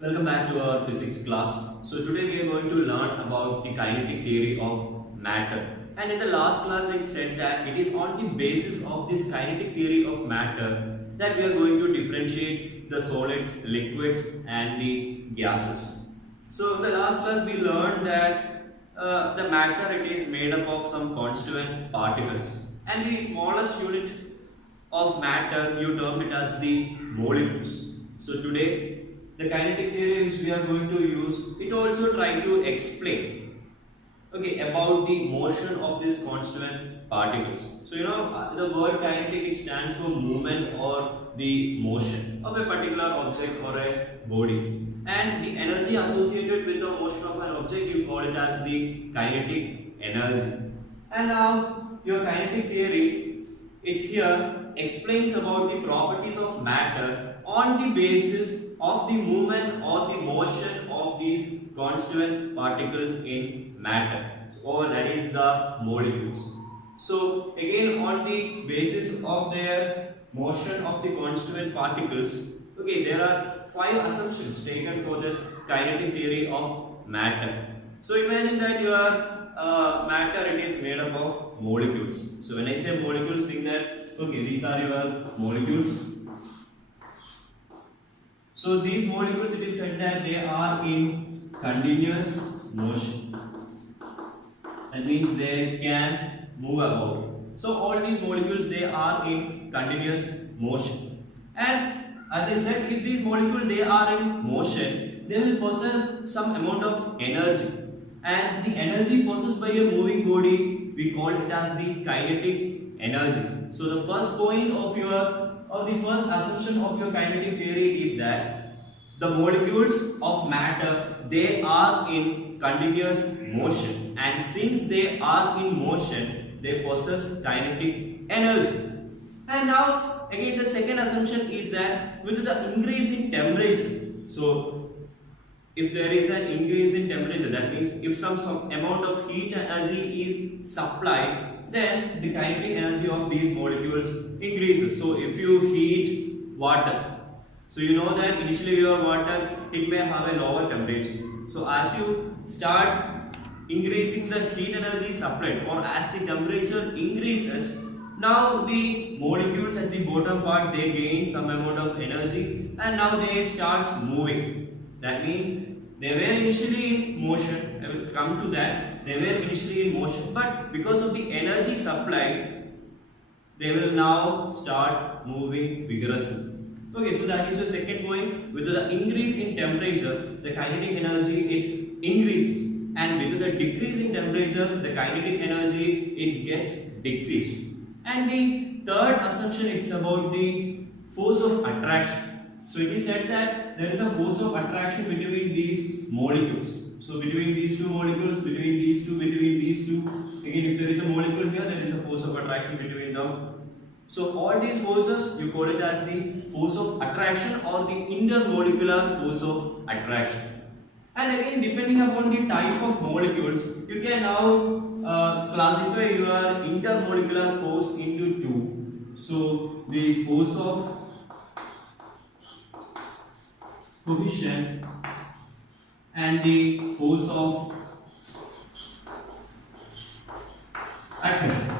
Welcome back to our physics class. So today we are going to learn about the kinetic theory of matter. And in the last class I said that it is on the basis of this kinetic theory of matter that we are going to differentiate the solids, liquids and the gases. So in the last class we learned that the matter it is made up of some constituent particles, and the smallest unit of matter you term it as the molecules. So today the kinetic theory which we are going to use, it also try to explain about the motion of these constituent particles. So the word kinetic, it stands for movement or the motion of a particular object or a body, and the energy associated with the motion of an object you call it as the kinetic energy. And now your kinetic theory, it here explains about the properties of matter on the basis of the movement or the motion of these constituent particles in matter, or that is the molecules. So again, on the basis of their motion of the constituent particles, there are 5 assumptions taken for this kinetic theory of matter. So imagine that your matter, it is made up of molecules. So when I say molecules, think that these are your molecules. So these molecules, it is said that they are in continuous motion. That means they can move about. So all these molecules, they are in continuous motion. And as I said, if these molecules, they are in motion, they will possess some amount of energy. And the energy possessed by a moving body, we call it as the kinetic energy. So the first point of your, or the first assumption of your kinetic theory is that the molecules of matter, they are in continuous motion, and since they are in motion, they possess kinetic energy. And now again the second assumption is that with the increase in temperature, so if there is an increase in temperature, that means if some amount of heat energy is supplied, then the kinetic energy of these molecules increases. So if you heat water, so you know that initially your water, it may have a lower temperature. So as you start increasing the heat energy supplied, or as the temperature increases, now the molecules at the bottom part, they gain some amount of energy, and now they start moving. That means they were initially in motion. I will come to that. They were initially in motion, but because of the energy supplied, they will now start moving vigorously. So that is the second point. With the increase in temperature, the kinetic energy, it increases, and with the decrease in temperature, the kinetic energy, it gets decreased. And the third assumption, it's about the force of attraction. So it is said that there is a force of attraction between these molecules. So between these two molecules, between these two, again if there is a molecule here, there is a force of attraction between them. So all these forces, you call it as the force of attraction or the intermolecular force of attraction. And again, depending upon the type of molecules, you can now classify your intermolecular force into 2. So the force of cohesion and the force of adhesion.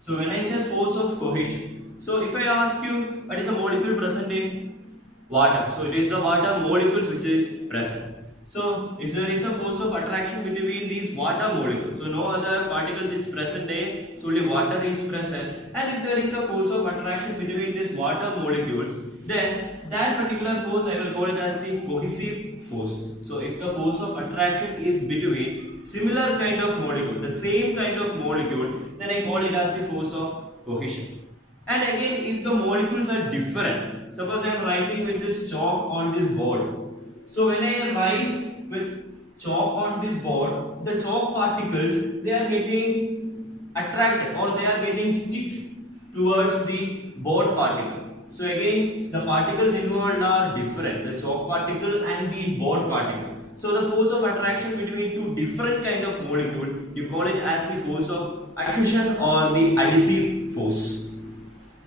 So when I say force of cohesion, so if I ask you what is a molecule present in water, so it is the water molecules which is present. So if there is a force of attraction between these water molecules, so no other particles is present there, so only water is present, and if there is a force of attraction between these water molecules, then that particular force I will call it as the cohesive force. So if the force of attraction is between similar kind of molecule, the same kind of molecule, then I call it as the force of cohesion. And again, if the molecules are different, suppose I am writing with this chalk on this board. So when I write with chalk on this board, the chalk particles, they are getting attracted, or they are getting stick towards the board particle. So again, the particles involved are different, the chalk particle and the board particle. So the force of attraction between two different kind of molecule, you call it as the force of adhesion or the adhesive force.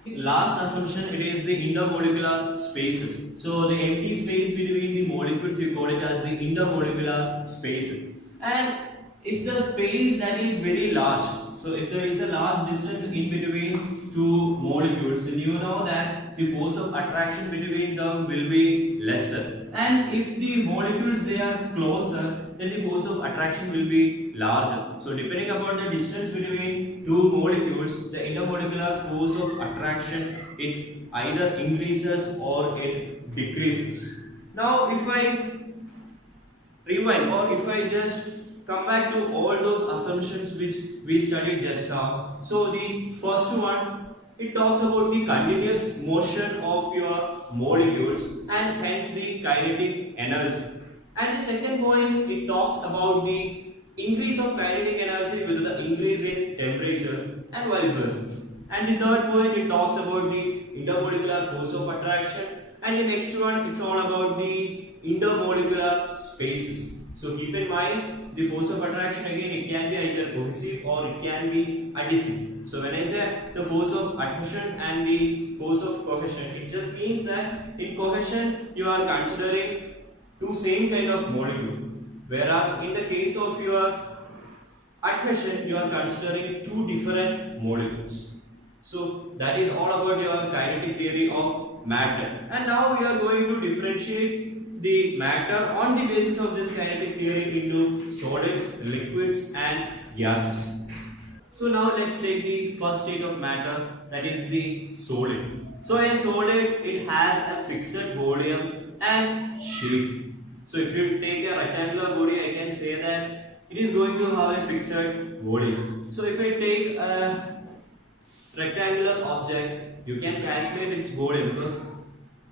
Last assumption, it is the intermolecular spaces. So the empty space between the molecules, you call it as the intermolecular spaces. And if the space that is very large, so if there is a large distance in between two molecules, then you know that the force of attraction between them will be lesser. And if the molecules they are closer, then the force of attraction will be larger. So depending upon the distance between two molecules, the intermolecular force of attraction, it either increases or it decreases. Now if I rewind, or if I just come back to all those assumptions which we studied just now. So the first one, it talks about the continuous motion of your molecules and hence the kinetic energy. And the second point, it talks about the increase of kinetic energy with the increase in temperature and vice versa. And the third point, it talks about the intermolecular force of attraction. And the next one, it's all about the intermolecular spaces. So keep in mind, the force of attraction again, it can be either cohesive or it can be adhesive. So when I say the force of adhesion and the force of cohesion, it just means that in cohesion you are considering two same kind of molecule, whereas in the case of your adhesion you are considering two different molecules. So that is all about your kinetic theory of matter. And now we are going to differentiate the matter on the basis of this kinetic theory into solids, liquids and gases. So now let's take the first state of matter, that is the solid. So a solid, it has a fixed volume and shape. So if you take a rectangular body, I can say that it is going to have a fixed volume. So if I take a rectangular object, you can calculate its volume because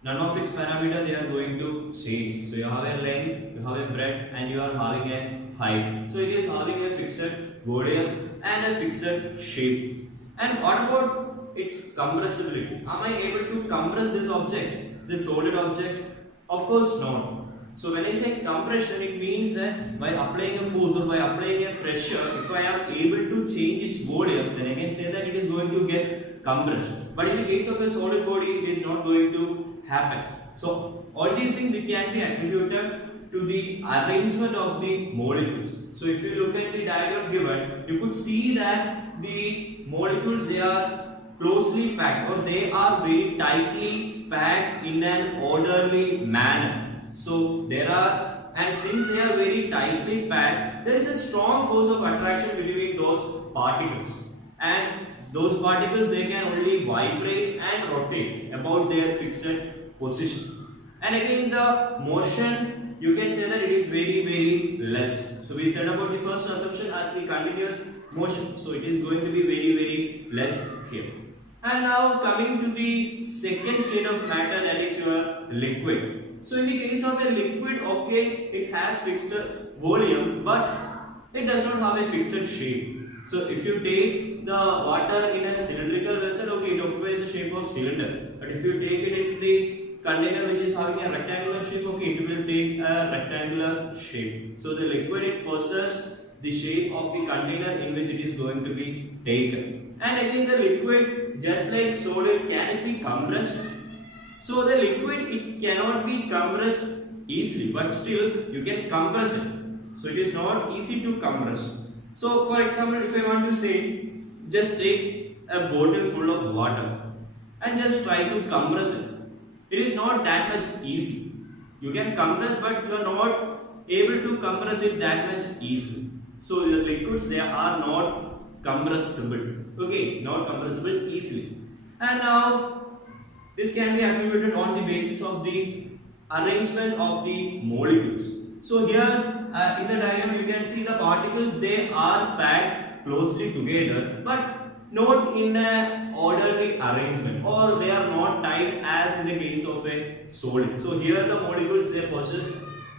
none of its parameters they are going to change. So you have a length, you have a breadth and you are having a height. So it is having a fixed volume and a fixed shape. And what about its compressibility? Am I able to compress this object, this solid object? Of course not. So when I say compression, it means that by applying a force or by applying a pressure, if I am able to change its volume, then I can say that it is going to get compressed. But in the case of a solid body, it is not going to happen. So all these things, it can be attributed to the arrangement of the molecules. So if you look at the diagram given, you could see that the molecules, they are closely packed or they are very tightly packed in an orderly manner. So there are, and since they are very tightly packed, there is a strong force of attraction between those particles. And those particles, they can only vibrate and rotate about their fixed position. And again, the motion, you can say that it is very less. So we said about the first assumption as the continuous motion. So it is going to be very less here. And now coming to the second state of matter, that is your liquid. So in the case of a liquid, okay, it has fixed volume, but it does not have a fixed shape. So if you take the water in a cylindrical vessel, okay, it occupies the shape of cylinder. But if you take it in the container which is having a rectangular shape, okay, it will take a rectangular shape. So the liquid, it possesses the shape of the container in which it is going to be taken. And again, the liquid, just like solid, can it be compressed? So the liquid, it cannot be compressed easily, but still you can compress it. So it is not easy to compress. So for example, if I want to say, just take a bottle full of water and just try to compress it. It is not that much easy. You can compress, but you are not able to compress it that much easily. So the liquids, they are not compressible. Okay, not compressible easily. And now this can be attributed on the basis of the arrangement of the molecules. So here in the diagram you can see the particles, they are packed closely together but not in an orderly arrangement, or they are not tight as in the case of a solid. So here the molecules, they possess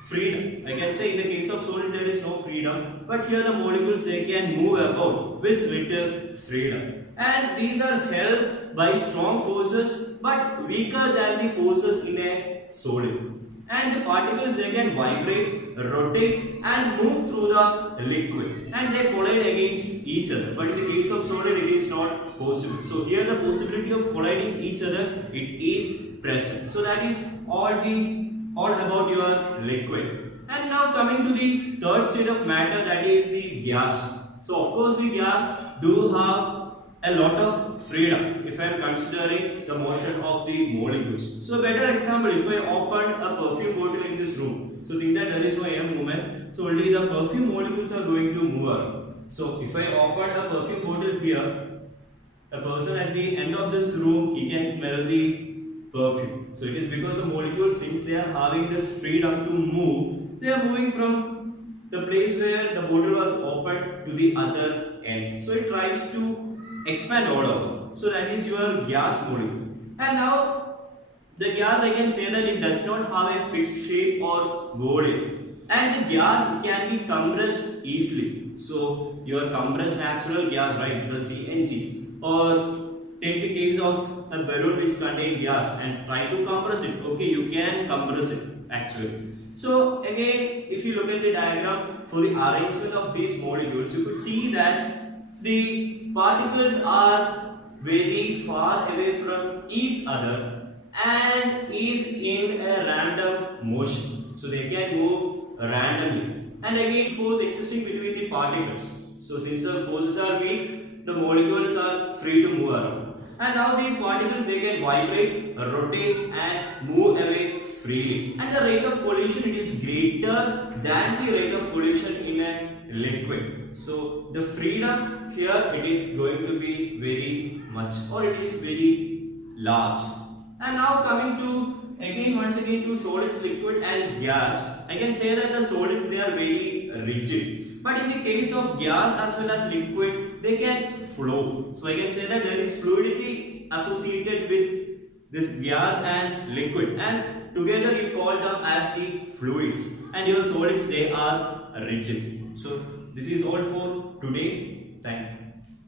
freedom. I can say in the case of solid there is no freedom, but here the molecules, they can move about with little freedom. And these are held by strong forces but weaker than the forces in a solid. And the particles, they can vibrate, rotate and move through the liquid and they collide against each other. But in the case of solid, it is not possible. So here the possibility of colliding each other, it is present. So that is all about your liquid. And now coming to the third state of matter, that is the gas. So of course the gas do have a lot of freedom if I am considering the motion of the molecules. So a better example, if I open a perfume bottle in this room, so think that there is no air movement, so only the perfume molecules are going to move around. So if I open a perfume bottle here, a person at the end of this room, he can smell the perfume. So it is because the molecules, since they are having this freedom to move, they are moving from the place where the bottle was opened to the other end. So it tries to expand all over. So that is your gas molecule. And now the gas, I can say that it does not have a fixed shape or volume. And the gas can be compressed easily. So your compressed natural gas, right, the CNG, or take the case of a balloon which contains gas and try to compress it. Okay, you can compress it actually. So again, if you look at the diagram for the arrangement of these molecules, you could see that the particles are very far away from each other and is in a random motion. So they can move randomly. And again, force existing between the particles. So since the forces are weak, the molecules are free to move around. And now these particles, they can vibrate, rotate and move away freely. And the rate of collision, it is greater than the rate of collision in a liquid. So the freedom here, it is going to be very much, or it is very large. And now coming to again once again to solids, liquid and gas, I can say that the solids, they are very rigid. But in the case of gas as well as liquid, they can flow. So I can say that there is fluidity associated with this gas and liquid, and together we call them as the fluids. And your solids, they are rigid. So this is all for today. Thank you.